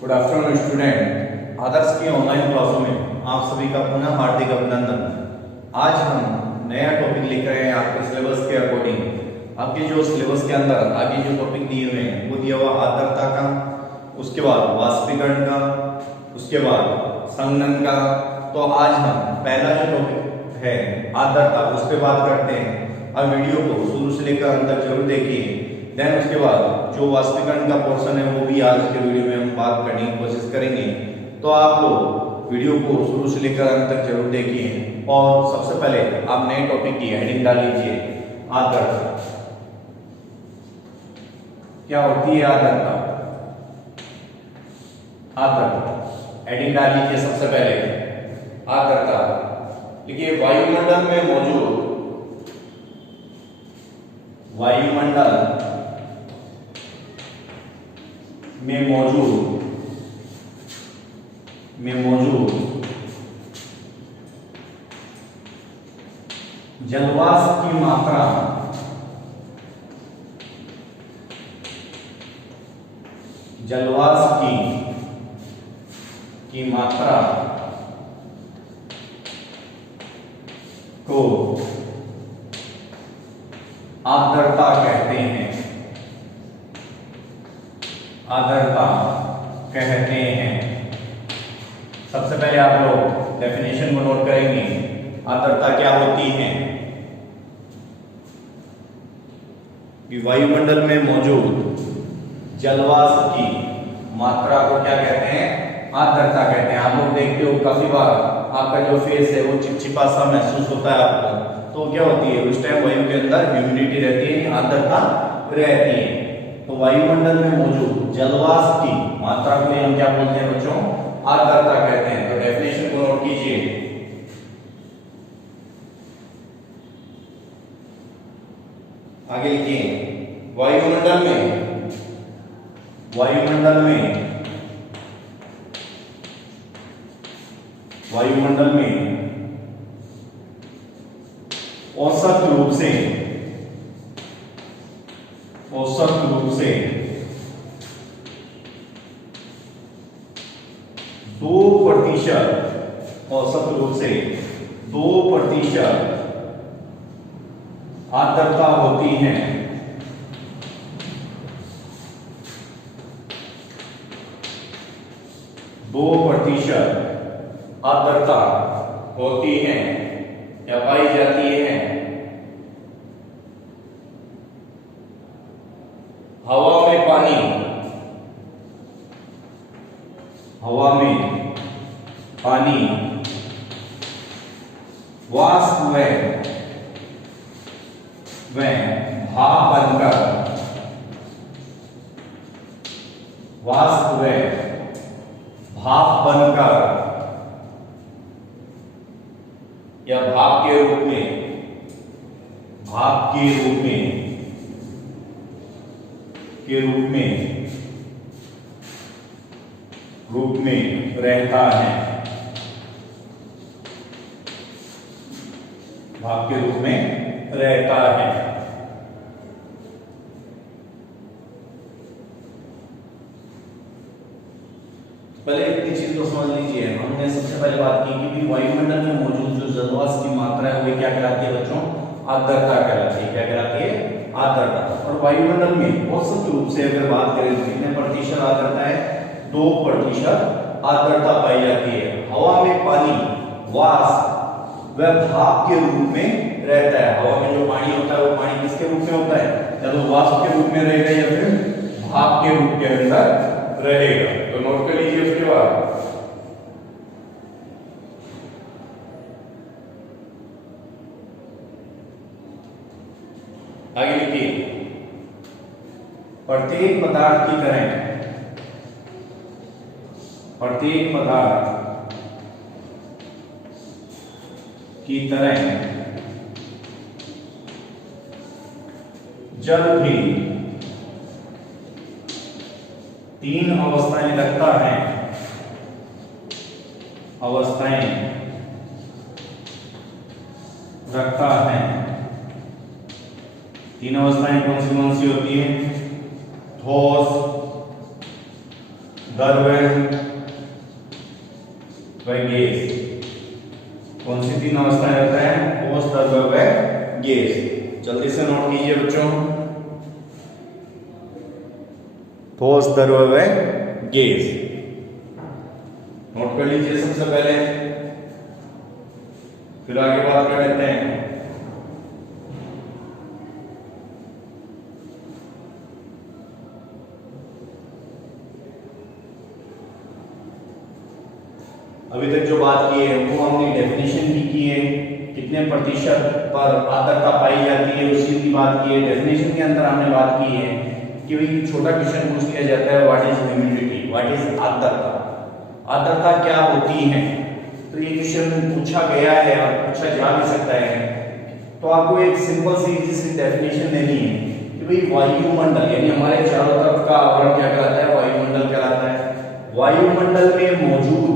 Good afternoon student. आदर्श की online क्लासों में आप सभी का पुनः हार्दिक अभिनंदन। आज हम नया टॉपिक लेकर आए हैं आपके सिलेबस के अकॉर्डिंग। आपके जो सिलेबस के अंदर आगे जो टॉपिक दिए हुए हैं वो दिया हुआ आर्द्रता का, उसके बाद वाष्पीकरण का, उसके बाद संघनन का। तो आज हम पहला जो टॉपिक है आर्द्रता उस पर बात करते हैं। अब वीडियो को शुरू से लेकर अंत तक जरूर देखिए। देन उसके बाद जो वाष्पीकरण का पोर्शन है वो भी आज के वीडियो में हम बात करने की कोशिश करेंगे। तो आप लोग वीडियो को शुरू से लेकर अंत तक जरूर देखिए। और सबसे पहले आप नए टॉपिक की हेडिंग डाल लीजिए, आर्द्रता। क्या होती है आर्द्रता? आर्द्रता हेडिंग डाल लीजिए सबसे पहले आर्द्रता। देखिए वायुमंडल में मौजूद जलवाष्प की मात्रा को आर्द्रता कहते हैं। सबसे पहले आप लोग डेफिनेशन को नोट करेंगे। आर्द्रता क्या होती है? कि वायुमंडल में मौजूद जलवाष्प की मात्रा को क्या कहते हैं? आर्द्रता कहते हैं। आप लोग देखते हो काफी बार आपका जो फेस है वो चिपचिपा सा महसूस होता है आपको, तो क्या होती है उस टाइम वायु के अंदर ह्यूमिडिटी रहती है, आर्द्रता रहती है। तो वायुमंडल में मौजूद जलवाष्प की मात्रा को हम क्या बोलते हैं बच्चों? आर्द्रता कहते हैं। तो डेफिनेशन को नोट कीजिए। आगे लिखिए, वायुमंडल में औसत रूप से 2% आर्द्रता होती है। आर्द्रता होती है या पाई जाती है हवा में पानी वाष्प में भाप बनकर या भाप के रूप में रहता है। भाप के रूप में रहता है। पहले इतनी चीज तो समझ लीजिए। हमने सबसे पहले बात की कि वायुमंडल में मौजूद जो जलवाष्प की मात्रा है वो क्या कहलाती है बच्चों? आर्द्रता कहलाती है। क्या कहलाती है? आर्द्रता। और वायुमंडल में औसत रूप से अगर बात करें तो कितने प्रतिशत आर्द्रता है? 2% आर्द्रता पाई जाती है। हवा में पानी वाष्प व भाप के रूप में रहता है। हवा में जो पानी होता है वो पानी किसके रूप में होता है? या तो वाष्प के रूप में रहेगा या फिर भाप के रूप के अंदर रहेगा। तो नोट कर लीजिए। उसके बाद आगे लिखिए, प्रत्येक पदार्थ की तरह जल भी 3 अवस्थाएं रखता है। तीन अवस्थाएं कौन सी होती हैं? ठोस, द्रव्य व गैस। कौन सी तीन अवस्थाएं रहता है? ठोस, द्रव्य व गैस। जल्दी से नोट कीजिए बच्चों, ठोस, द्रव्य व गैस। नोट कर लीजिए सबसे पहले, फिर आगे बात कर लेते हैं। अभी तक जो बात की है वो हमने डेफिनेशन भी की है, कितने प्रतिशत पर आर्द्रता पाई जाती है उसी की बात की है। डेफिनेशन के अंदर हमने बात की है कि भाई छोटा क्वेश्चन पूछ लिया जाता है, what is humidity, what is आर्द्रता, आर्द्रता क्या होती है। तो ये क्वेश्चन पूछा गया है और पूछा जा भी सकता है। तो आपको एक सिंपल सी डेफिनेशन देनी है कि भाई वायुमंडल यानी हमारे चारों तरफ का आवरण क्या कहलाता है? वायुमंडल कहलाता है। वायुमंडल में मौजूद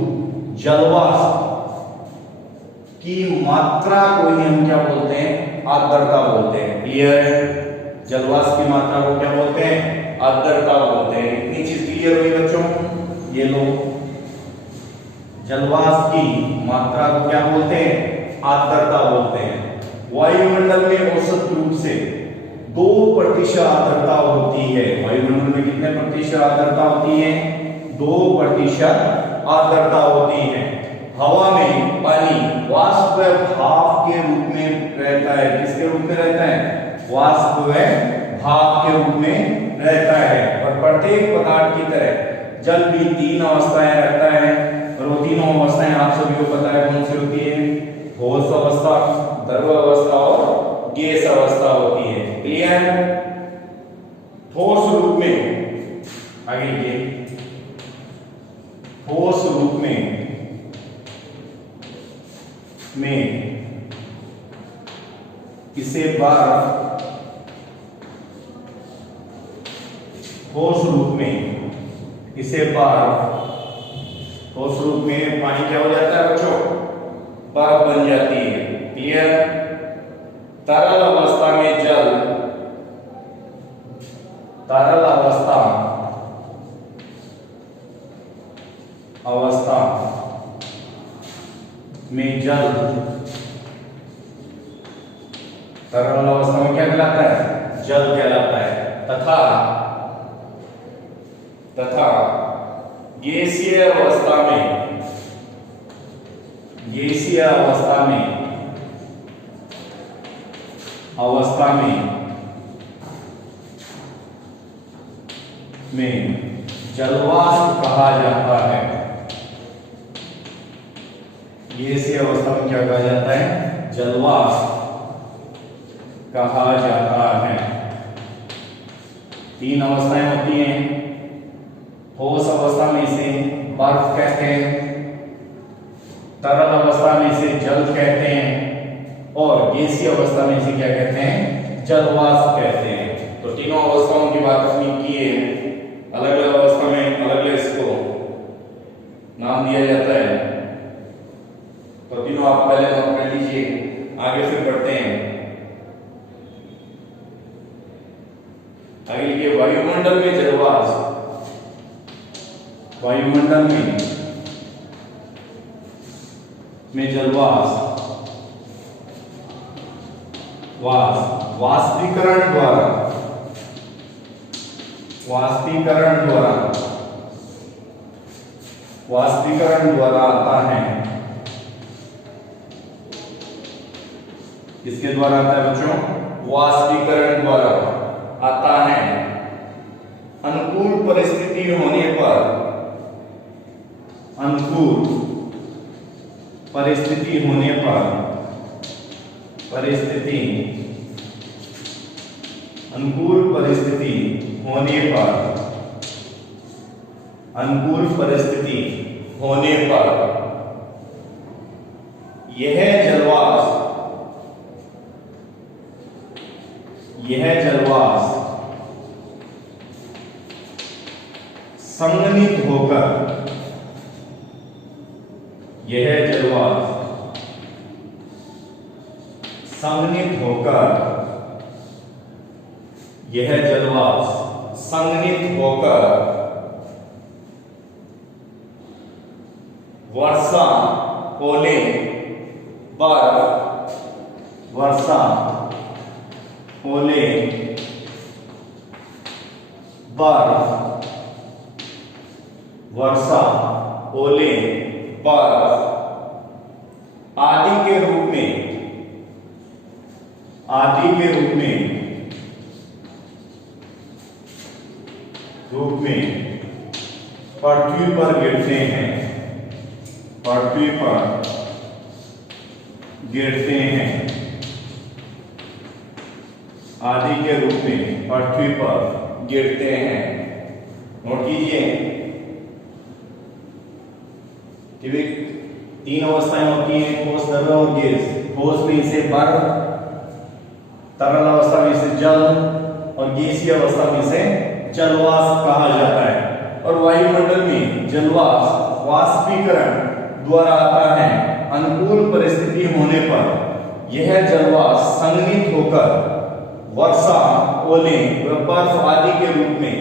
जलवाष्प की मात्रा को ही हम क्या बोलते हैं? आर्द्रता बोलते हैं। क्लियर है? जलवाष्प की मात्रा को क्या बोलते हैं? आर्द्रता बोलते हैं। इतनी चीज क्लियर हुई बच्चों? ये लो, जलवाष्प की मात्रा को क्या बोलते हैं? आर्द्रता बोलते हैं। वायुमंडल में औसत रूप से 2% आर्द्रता होती है। वायुमंडल में कितने प्रतिशत आर्द्रता होती है? 2% आर्द्रता होती है। हवा में पानी वाष्प व भाप के रूप में रहता है। किसके रूप में रहता है? वाष्प व भाप के रूप में रहता है। और प्रत्येक पदार्थ की तरह जल भी 3 अवस्थाएं रखता है, और वो तीनों अवस्थाएं आप सभी को पता है कौन सी होती है? ठोस अवस्था, द्रव अवस्था और गैस अवस्था होती है। क्लियर? ठोस रूप में, आगे ये ठोस रूप में इसे बर्फ, ठोस रूप में इसे बर्फ, ठोस रूप में पानी क्या हो जाता है बच्चों? बर्फ बन जाती है। क्लियर? तरल अवस्था में जल, तरल अवस्था में जल तरल अवस्था में क्या कहलाता है? जल कहलाता है। तथा गैसीय अवस्था में जलवाष्प कहा जाता है। गैसीय अवस्था में क्या कहा जाता है? जलवाष्प कहा जाता है। 3 अवस्थाएं होती हैं। ठोस अवस्था में इसे बर्फ कहते हैं, तरल अवस्था में इसे जल कहते हैं, और गैसीय अवस्था में इसे क्या कहते हैं? जलवाष्प कहते हैं। तो तीनों अवस्थाओं की बात अपनी की है। अलग अलग अवस्था में अलग अलग इसको नाम दिया जाता है। तो तीनों आप पहले नोट कर लीजिए, आगे फिर बढ़ते हैं। आगे लिखिए, वायुमंडल में जलवाष्प, वायुमंडल में जलवाष्प वाष्पीकरण द्वारा आता है। किसके द्वारा आता है बच्चों? वाष्पीकरण द्वारा आता है। अनुकूल परिस्थिति होने पर, अनुकूल परिस्थिति होने पर यह जलवाष्प संघनित होकर वर्षा, ओले, बर्फ, वर्षा, ओले, बर्फ, वर्षा, ओले, बर्फ आदि के रूप में पृथ्वी पर गिरते हैं, पृथ्वी पर गिरते हैं, आदि के रूप में पृथ्वी पर गिरते हैं। नोट कीजिए कि वे तीन अवस्थाएं होती हैं, ठोस, द्रव और गैस। ठोस में इसे बर्फ, तरल अवस्था में इसे जल और गैसीय अवस्था में इसे जलवाष्प कहा जाता है। और वायुमंडल में जलवाष्प वाष्पीकरण द्वारा आता है। अनुकूल परिस्थिति होने पर यह जलवाष्प संघनित होकर वर्षा, ओले व बर्फ आदि के रूप में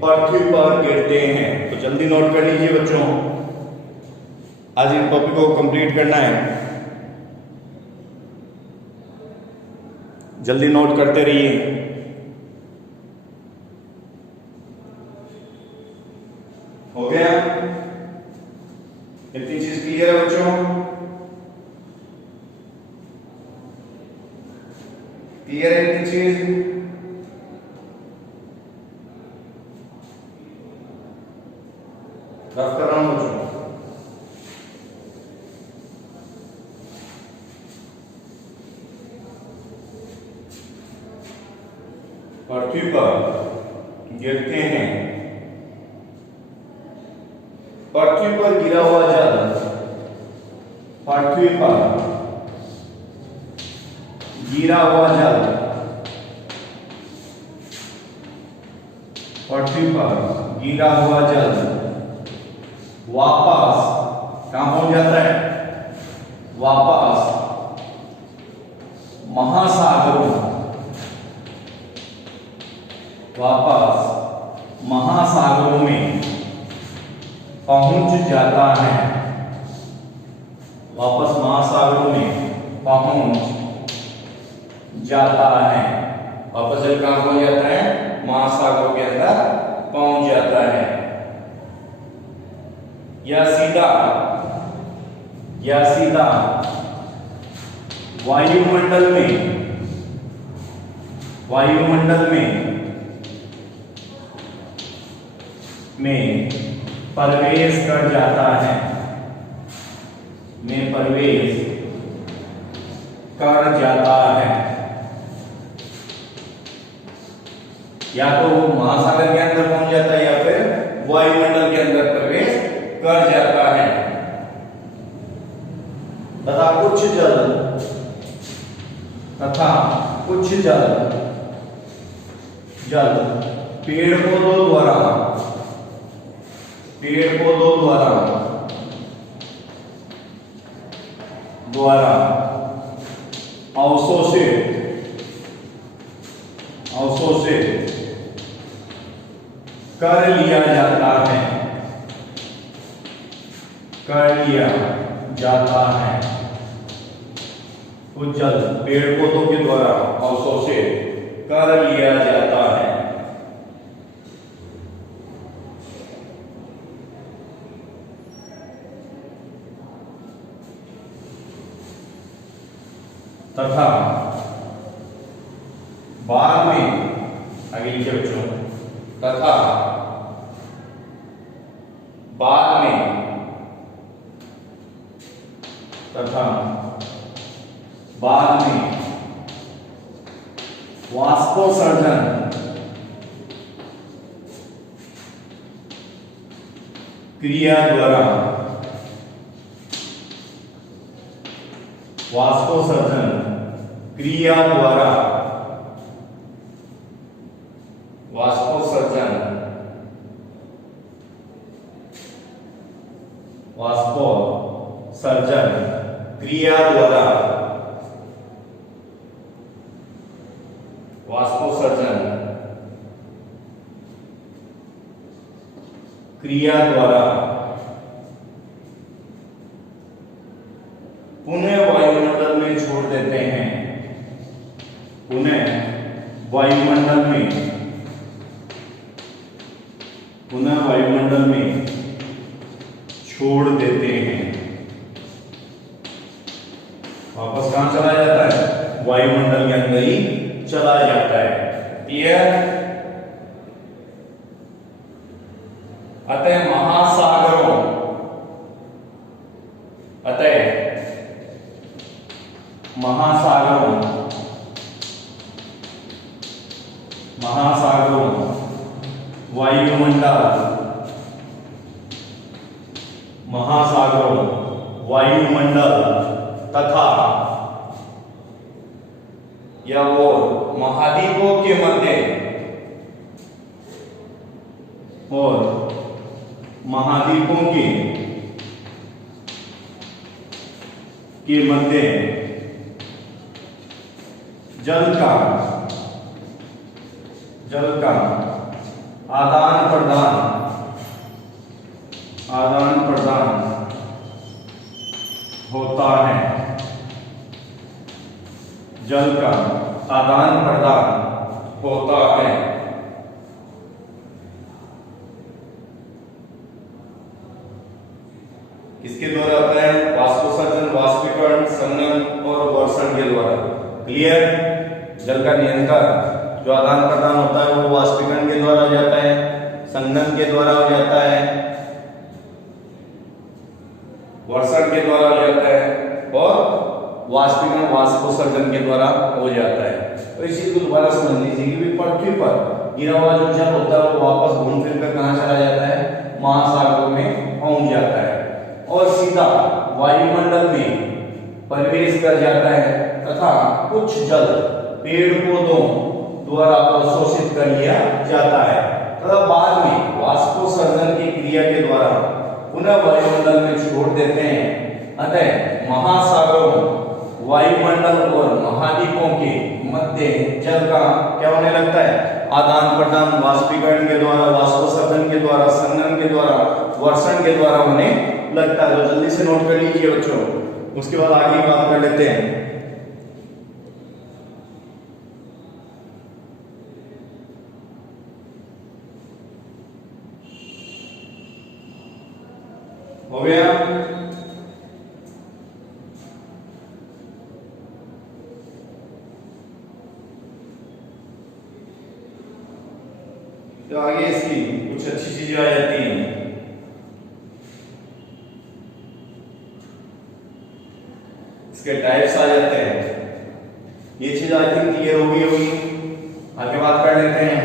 पृथ्वी पर गिरते हैं। तो जल्दी नोट कर लीजिए बच्चों, आज इन टॉपिक को कंप्लीट करना है, जल्दी नोट करते रहिए। हो गया? इतनी चीज क्लियर है बच्चों? क्लियर है इतनी चीज? रफ कर रहा हूं बच्चों। पृथ्वी पर गिरते हैं, पृथ्वी पर गिरा हुआ जल पृथ्वी पर गिरा हुआ जल पृथ्वी पर गिरा हुआ जल वापस कहां पहुंच जाता है? वापस महासागरों, वापस महासागरों में पहुंच जाता है। वापस महासागरों में पहुंच जाता है। वापस जल कहां पहुंच जाता है? महासागरों के अंदर पहुंच जाता है। या सीधा वायुमंडल में प्रवेश कर जाता है, में प्रवेश कर जाता है। या तो वो महासागर के अंदर पहुंच जाता है या फिर वायुमंडल के अंदर प्रवेश कर जाता है। तथा कुछ जल पेड़ पौधों द्वारा अवशोषित कर लिया जाता है। कुछ जल पेड़ पौधों के द्वारा अवशोषित कर लिया जाता है। तथा बाद में, आगे लिखिए बच्चों, तथा बाद में वाष्पोत्सर्जन क्रिया द्वारा वाष्पोत्सर्जन क्रिया द्वारा वायुमंडल में छोड़ देते हैं। वापस कहां चला जाता है? वायुमंडल के अंदर ही चला जाता है। क्लियर? अतः महासागरों वायुमंडल तथा या वो महाद्वीपों के मध्य और महाद्वीपों के मध्य जल का आदान प्रदान होता है। जल का आदान प्रदान होता है। किसके द्वारा होता है? वाष्पोत्सर्जन, वाष्पीकरण, संघनन और वर्षण के द्वारा। क्लियर? जल का नियंत्रण जो आदान प्रदान होता है वो वाष्पीकरण के द्वारा हो जाता है, संघनन के द्वारा हो जाता है, वर्षण के द्वारा हो जाता है और वाष्पीकरण वाष्पोत्सर्जन के द्वारा हो जाता है। तो इसी को दोबारा समझ लीजिए कि पृथ्वी पर गिरा हुआ जो जल होता है वो वापस घूम फिर कर कहां चला जाता है? महासागरों में पहुंच जाता है और सीधा वायुमंडल में प्रवेश कर जाता है तथा कुछ जल पेड़ पौधों द्वारा अवशोषित कर लिया जाता है तथा बाद में वाष्पोत्सर्जन की क्रिया के द्वारा पुनः वायुमंडल में छोड़ देते हैं। अतः महासागरों, वायुमंडल और महाद्वीपों के मध्य जल का क्या होने लगता है? आदान प्रदान वाष्पीकरण के द्वारा, वाष्पोत्सर्जन के द्वारा, संघनन के द्वारा, वर्षण के द्वारा होने लगता है। तो जल्दी से नोट कर लीजिए बच्चों, उसके बाद आगे की बात कर लेते हैं। हो गया? तो आगे इसकी कुछ अच्छी चीजें आ जाती हैं। इसके टाइप्स आ जाते हैं। ये चीज आई थिंक क्लियर होगी। आगे बात कर लेते हैं।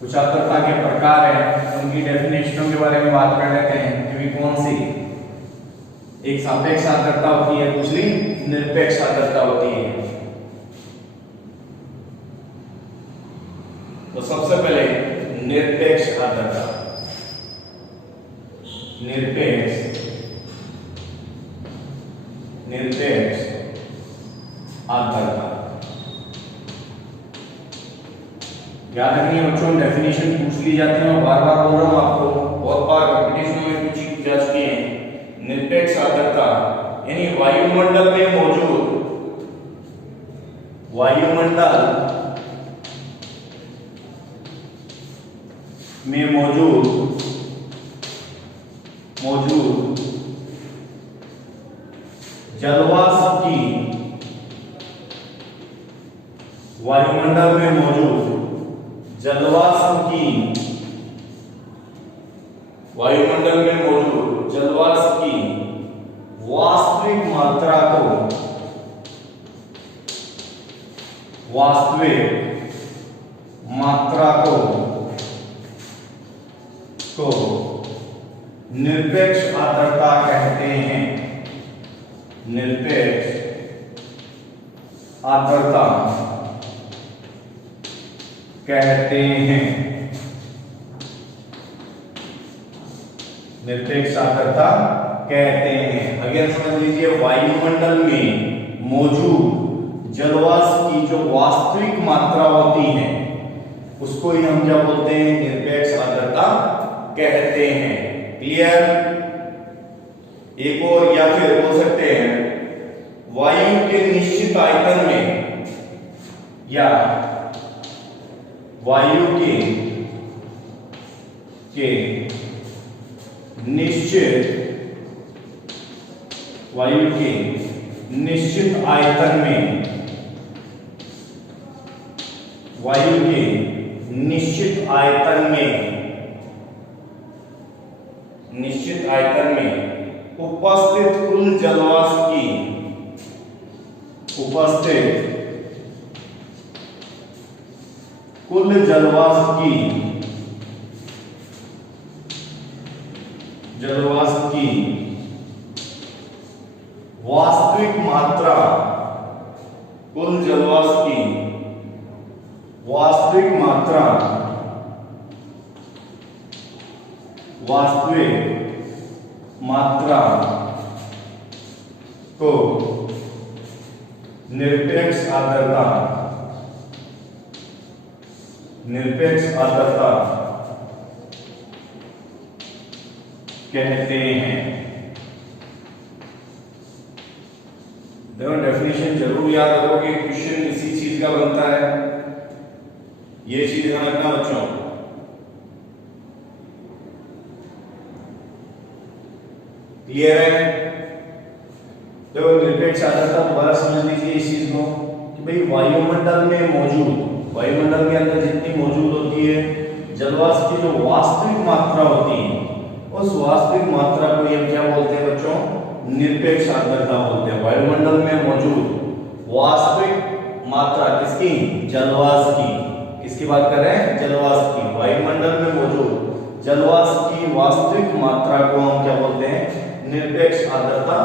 कुछ आर्द्रता के प्रकार हैं, उनकी डेफिनेशनों के बारे में बात कर लेते हैं कि भी कौन सी। एक सापेक्ष आर्द्रता होती है, दूसरी निरपेक्ष आर्द्रता होती है। तो सबसे पहले निरपेक्ष आर्द्रता। निरपेक्ष आर्द्रता याद रखिए बच्चों, डेफिनेशन पूछ ली जाती है और बार बार बोल रहा हूं आपको, बहुत बार कंपटीशन में पूछी जा चुकी है। निरपेक्ष आर्द्रता यानी वायुमंडल में मौजूद जलवाष्प की, वायुमंडल में मौजूद जलवाष्प की वास्तविक मात्रा को निरपेक्ष आर्द्रता कहते हैं। निरपेक्ष आर्द्रता कहते हैं। निरपेक्ष आर्द्रता कहते हैं। अगेन समझ लीजिए, वायुमंडल में मौजूद जलवाष्प की जो वास्तविक मात्रा होती है उसको ही हम क्या बोलते हैं? निरपेक्ष आर्द्रता कहते हैं। क्लियर? एक और या फिर बोल सकते हैं वायु के निश्चित आयतन में या वायु के के निश्चित वायु के निश्चित आयतन में, वायु के निश्चित आयतन में उपस्थित कुल जलवाष्प की, उपस्थित कुल जलवाष्प की वास्तविक मात्रा, कुल जलवाष्प की वास्तविक मात्रा, वास्तविक मात्रा को निरपेक्ष आर्द्रता, निरपेक्ष आर्द्रता कहते हैं। देखो डेफिनेशन जरूर याद रखो कि क्वेश्चन इसी चीज का बनता है, ये चीज ध्यान रखना बच्चों। क्लियर है? देखो निरपेक्ष आर्द्रता दोबारा समझ लीजिए इस चीज को कि भाई वायुमंडल में मौजूद, वायुमंडल के अंदर जितनी मौजूद होती है जलवाष्प की जो वास्तविक मात्रा होती है, उस वास्तविक मात्रा को हम क्या बोलते हैं बच्चों? निरपेक्ष आर्द्रता बोलते हैं। वायुमंडल में मौजूद वास्तविक मात्रा किसकी? जलवाष्प की। किसकी बात कर रहे हैं? जलवाष्प की। वायुमंडल में मौजूद जलवाष्प की वास्तविक मात्रा को हम क्या बोलते हैं? निरपेक्ष आर्द्रता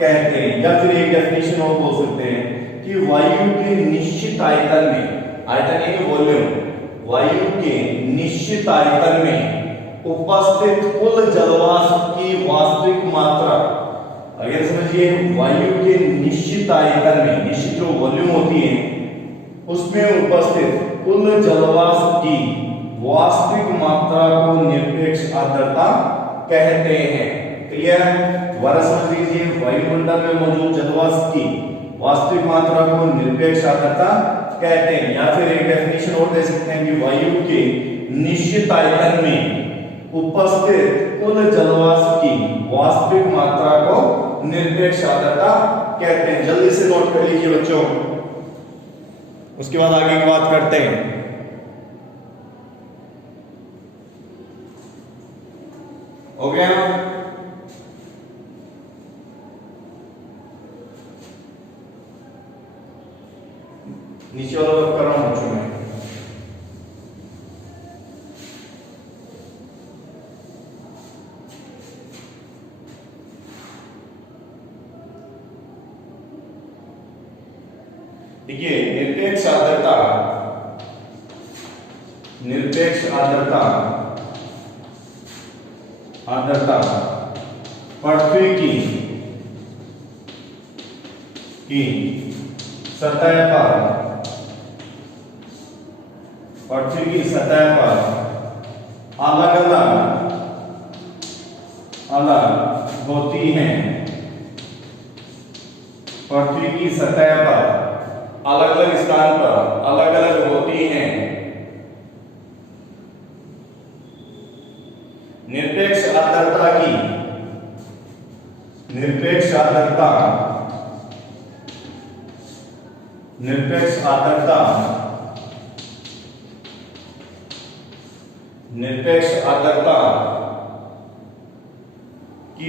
कहते हैं। या फिर एक डेफिनेशन और बोल सकते हैं कि वायु के निश्चित आयतन में, आयतन यानी वॉल्यूम, वायु के निश्चित आयतन में उपस्थित कुल जलवाष्प की वास्तविक मात्रा, अगर समझिए वायु के निश्चित आयतन में, निश्चित जो वॉल्यूम होती है उसमें उपस्थित कुल जलवाष्प की वास्तविक मात्रा को निरपेक्ष आर्द्रता कहते हैं। क्लियर? दोबारा समझ लीजिए, वायुमंडल में मौजूद जलवाष्प की वास्तविक मात्रा को निरपेक्ष आर्द्रता कहते हैं। या फिर एक डेफिनेशन और दे सकते हैं कि वायु के निश्चित आयतन में उपस्थित कुल जलवाष्प की वास्तविक मात्रा को निरपेक्ष आर्द्रता कहते हैं। जल्दी से नोट कर लीजिए बच्चों, उसके बाद आगे की बात करते हैं। हो गया? नीचे वाला वर्क कर रहा हूं बच्चों में। देखिए निरपेक्ष आर्द्रता, निरपेक्ष आर्द्रता, आर्द्रता पृथ्वी की सतह पर, पृथ्वी की सतह पर अलग होती हैं। पृथ्वी की सतह पर अलग अलग स्थान पर अलग अलग होती हैं। निरपेक्ष आर्द्रता की, निरपेक्ष आर्द्रता, निरपेक्ष आर्द्रता, निरपेक्ष आर्द्रता की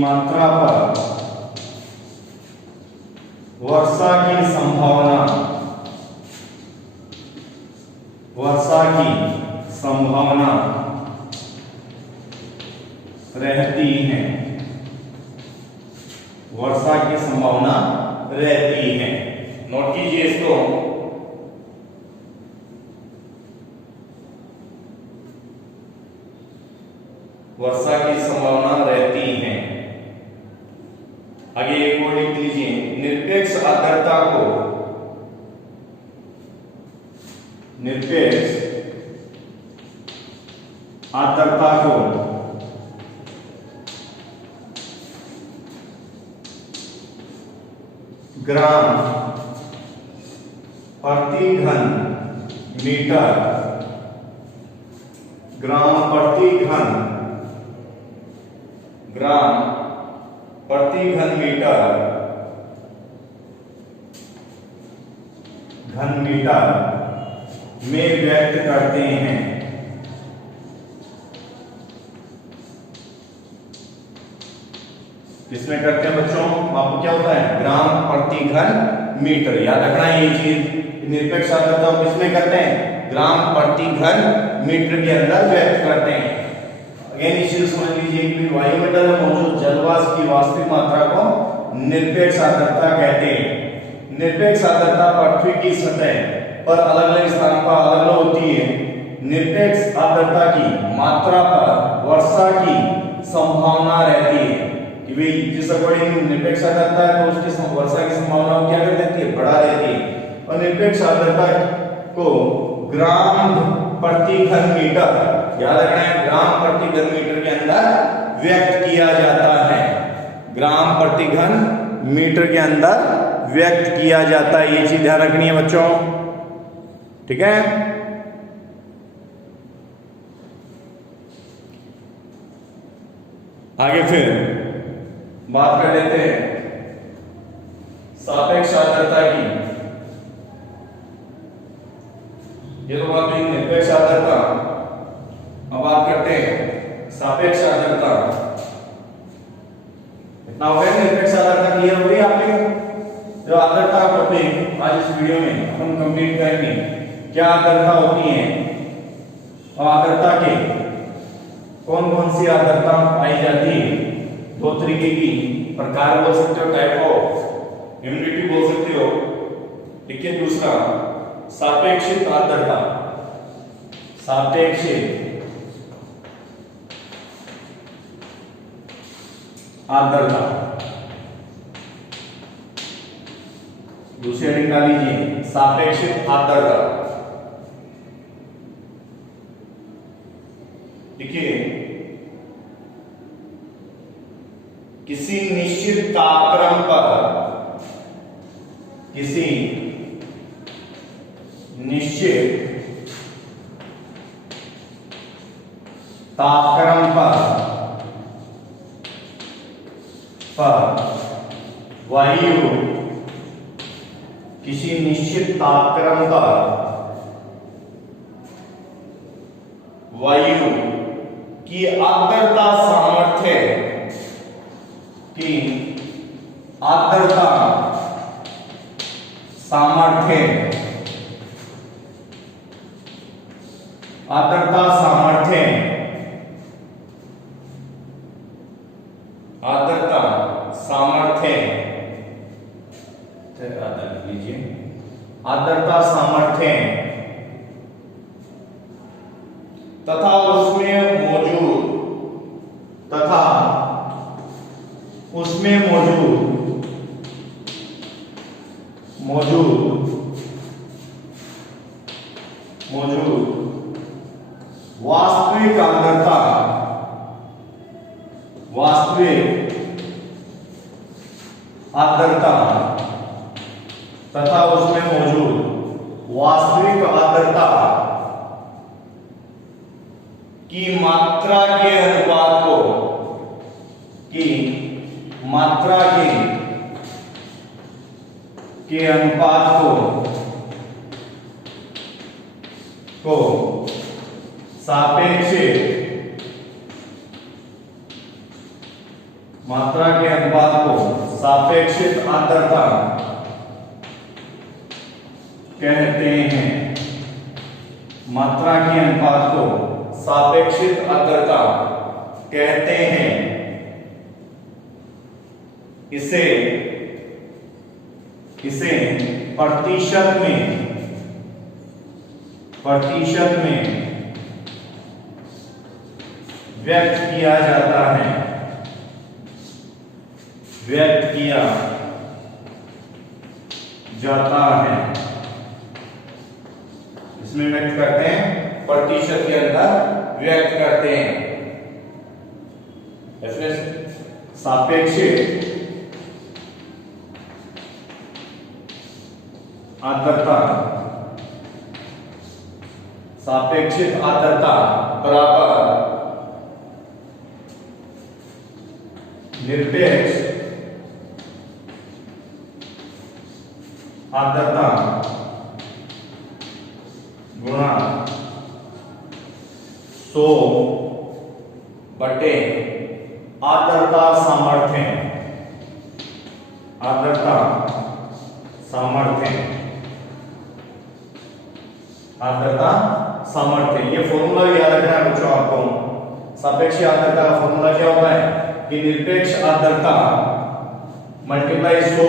मात्रा पर वर्षा की संभावना, वर्षा की संभावना रहती है, वर्षा की संभावना रहती है। नोट कीजिए इसको। वर्षा की संभावना रहती है। आगे एक और लिख लीजिए, निरपेक्ष आर्द्रता को, निरपेक्ष आर्द्रता को ग्राम प्रति घन मीटर ग्राम प्रति घन मीटर में व्यक्त करते हैं। किसमें करते हैं बच्चों? आपको क्या होता है? ग्राम प्रति घन मीटर। याद रखना है ये चीज। निरपेक्ष आर्द्रता किसमें करते हैं? ग्राम प्रति घन मीटर के अंदर व्यक्त करते हैं। अगेन इस चीज समझ लीजिए कि वायुमंडल में मौजूद जलवाष्प की वास्तविक मात्रा को निरपेक्ष आर्द्रता कहते हैं। निरपेक्ष आर्द्रता पृथ्वी की सतह पर अलग अलग स्थानों पर अलग अलग होती है। निरपेक्ष आर्द्रता की मात्रा पर वर्षा की संभावना रहती है कि भाई जिस अकॉर्डिंग निरपेक्ष आर्द्रता है तो उसकी वर्षा की संभावना क्या कर देती है? बढ़ा देती है। और निरपेक्ष आर्द्रता को ग्राम प्रति घन मीटर, याद रखना है, ग्राम प्रति घन मीटर के अंदर व्यक्त किया जाता है। ग्राम प्रति घन मीटर के अंदर व्यक्त किया जाता है। ये चीज ध्यान रखनी है बच्चों, ठीक है। आगे फिर बात कर लेते हैं सापेक्ष आर्द्रता की। ये तो बात हुई निरपेक्ष आर्द्रता। अब बात करते हैं सापेक्ष आर्द्रता। इतना हो गया? निरपेक्ष आर्द्रता क्लियर हो गई आपके? जो आर्द्रता टॉपिक आज इस वीडियो में हम कंप्लीट करेंगे। क्या आर्द्रता होती है और आर्द्रता के कौन कौन सी आर्द्रता पाई जाती है? दो तरीके की प्रकार बोल सकते हो, टाइप ऑफ ह्यूमिडिटी बोल सकते हो, ठीक है। दूसरा सापेक्षिक आर्द्रता। सापेक्षिक आर्द्रता दूसरी हेडिंग डाल लीजिए, सापेक्षिक आर्द्रता। देखिए, किसी निश्चित तापक्रम पर वायु की आर्द्रता सामर्थ्य तथा उसमें मौजूद वास्तविक आर्द्रता तथा उसमें मौजूद वास्तविक आर्द्रता की मात्रा के अनुपात को सापेक्षिक आर्द्रता कहते हैं। मात्रा के अनुपात को सापेक्षिक आर्द्रता कहते हैं। इसे प्रतिशत में व्यक्त किया जाता है। इसमें व्यक्त करते हैं, प्रतिशत के अंदर व्यक्त करते हैं। सापेक्षिक आर्द्रता सापेक्षिक आर्द्रता बराबर निरपेक्ष आर्द्रता गुणा 100 बटे आर्द्रता सामर्थ्य। आर्द्रता सामर्थ्य, आर्द्रता सामर्थ्य, ये फॉर्मूला याद रखना है बच्चों आपको। सापेक्षिक आर्द्रता का फॉर्मूला क्या होता है कि निरपेक्ष आर्द्रता मल्टीप्लाई 100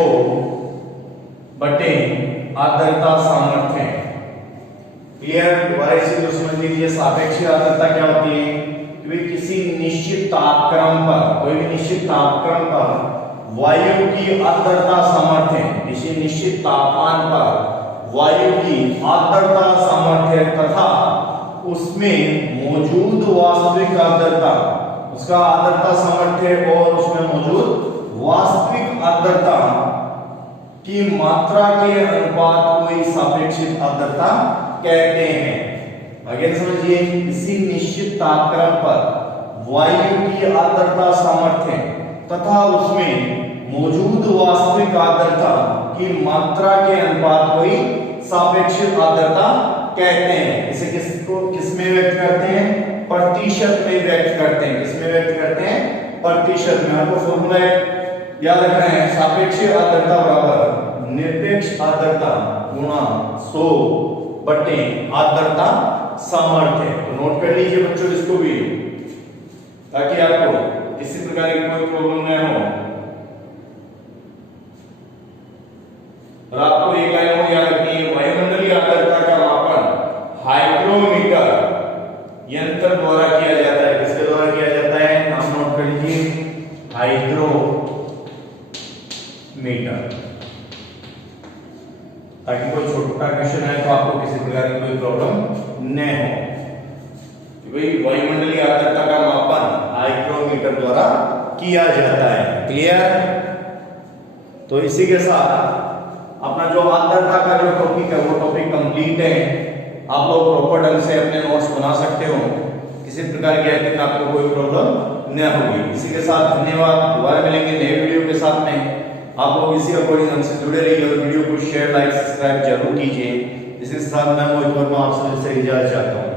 बटे आर्द्रता सामर्थ्य। क्लियर? दोबारा इसे जो समझ लीजिए, सापेक्षिक आर्द्रता क्या होती है कि किसी निश्चित तापक्रम पर, कोई भी निश्चित तापक्रम पर वायु की आर्द्रता सामर्थ्य, किसी निश्चित तापमान पर वायु की आर्द्रता सामर्थ्य तथा उसमें मौजूद वास्तविक आर्द्रता, उसका आर्द्रता सामर्थ्य और उसमें मौजूद वास्तविक आर्द्रता की मात्रा के अनुपात को ही सापेक्षिक आर्द्रता कहते हैं। अगेन समझिए, किसी निश्चित तापक्रम पर वायु की आर्द्रता सामर्थ्य तथा उसमें मौजूद वास्तविक आर्द्रता की मात्रा के अनुपात को ही सापेक्षिक आर्द्रता कहते हैं। इसे किसमें व्यक्त करते हैं? प्रतिशत में व्यक्त करते हैं। किसमें व्यक्त करते हैं? प्रतिशत में। आपको फॉर्मूला याद रखना है, सापेक्षिक आर्द्रता बराबर निरपेक्ष आर्द्रता गुणा 100 बटे आर्द्रता सामर्थ्य। तो नोट कर लीजिए बच्चों इसको भी, ताकि आपको किसी प्रकार की कोई प्रॉब्लम न हो। और आपको एक लाइन और याद रखनी है, वायुमंडलीय आर्द्रता का मापन हाइग्रोमीटर यंत्र द्वारा किया जाता है। किसके द्वारा किया जाता है? नाम नोट कर लीजिए, हाइग्रोमीटर, ताकि कोई छोटा क्वेश्चन है तो आपको किसी प्रकार की कोई प्रॉब्लम न हो। भाई वायुमंडलीय आर्द्रता का मापन हाइग्रोमीटर द्वारा किया जाता है। क्लियर? तो इसी के साथ अपना जो आर्द्रता का जो टॉपिक है वो टॉपिक कंप्लीट है। आप लोग प्रॉपर ढंग से अपने नोट्स बना सकते हो, किसी प्रकार की आई थिंक आपको कोई प्रॉब्लम न होगी। इसी के साथ धन्यवाद। दोबारा मिलेंगे नए वीडियो के साथ में। आप लोग इसी अकॉर्डिंग हमसे जुड़े रहिए और वीडियो को शेयर, लाइक, सब्सक्राइब जरूर कीजिए। इसी के साथ मैं मोहित वर्मा आप सबसे इजाजत चाहता हूँ।